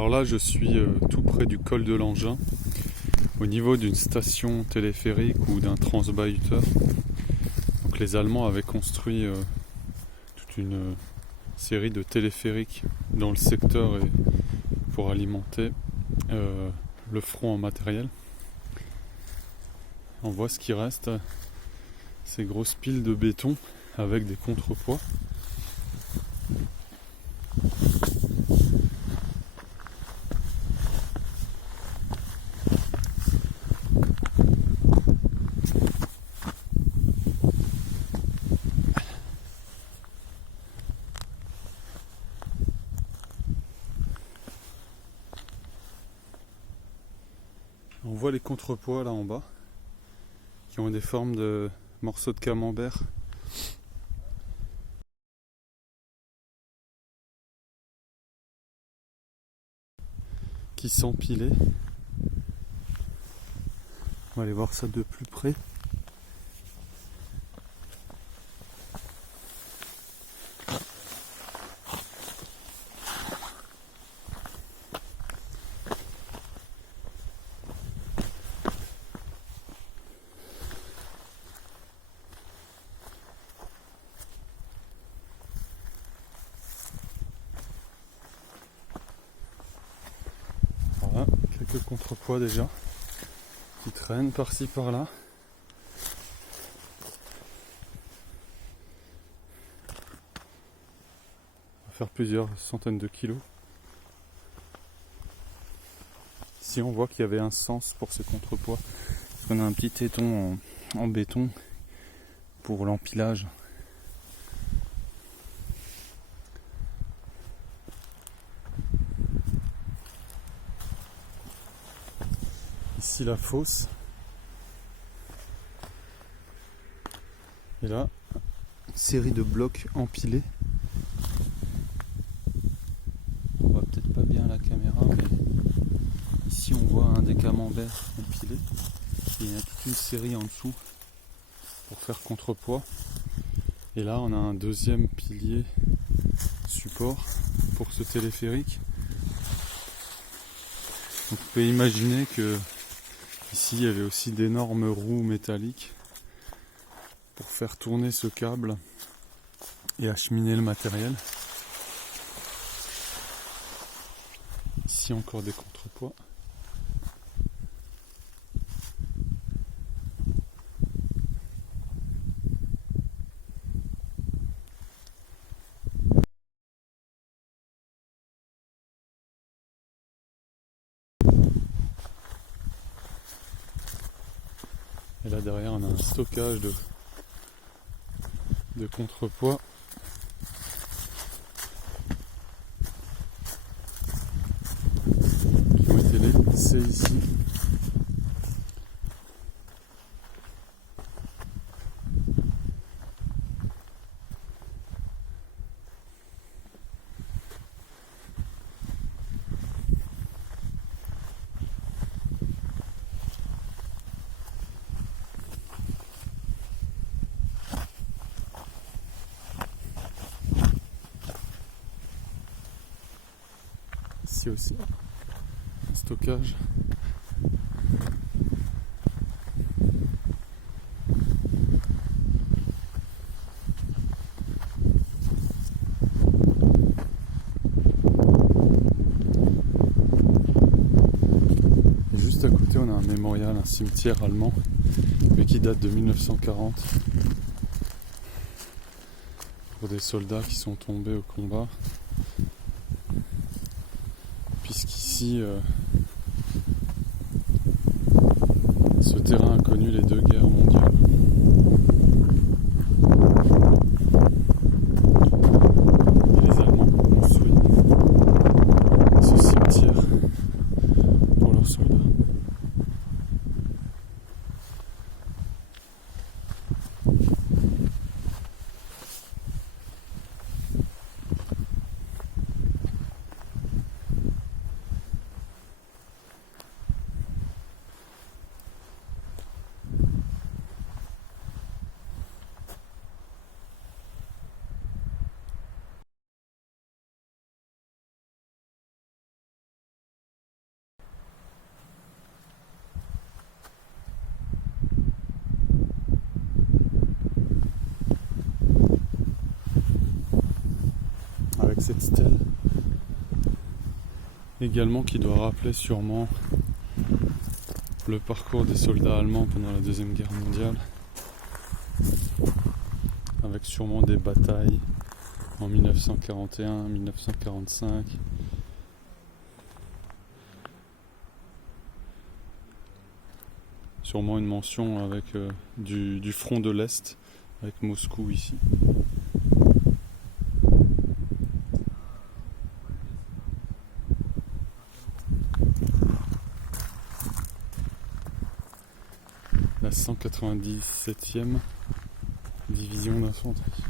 Alors là, je suis tout près du col de l'Engin, au niveau d'une station téléphérique ou d'un transbahuteur. Donc les Allemands avaient construit toute une série de téléphériques dans le secteur et pour alimenter le front en matériel. On voit ce qui reste, ces grosses piles de béton avec des contrepoids. On voit les contrepoids là en bas qui ont des formes de morceaux de camembert. Qui s'empilaient. On va aller voir ça de plus près. Voilà, quelques contrepoids déjà qui traînent par-ci par-là. On va faire plusieurs centaines de kilos. Ici on voit qu'il y avait un sens pour ces contrepoids. On a un petit éton en béton pour l'empilage. Ici la fosse. Et là, une série de blocs empilés. On voit peut-être pas bien la caméra, mais ici on voit un des camemberts empilés. Et il y a toute une série en dessous pour faire contrepoids. Et là on a un deuxième pilier support pour ce téléphérique. Donc vous pouvez imaginer que ici il y avait aussi d'énormes roues métalliques pour faire tourner ce câble et acheminer le matériel. Ici encore des contrepoids. Et là derrière on a un stockage de contrepoids. Qui ont été laissés ici. Ici aussi, un stockage. Et juste à côté, on a un mémorial, un cimetière allemand, mais qui date de 1940. Pour des soldats qui sont tombés au combat. Puisqu'ici, ce terrain a connu les deux guerres mondiales. Et les Allemands ont construit ce cimetière pour leurs soldats. avec cette stèle également qui doit rappeler sûrement le parcours des soldats allemands pendant la Deuxième Guerre mondiale, avec sûrement des batailles en 1941, 1945. Sûrement une mention avec du front de l'Est, avec Moscou ici. La 197e division d'infanterie.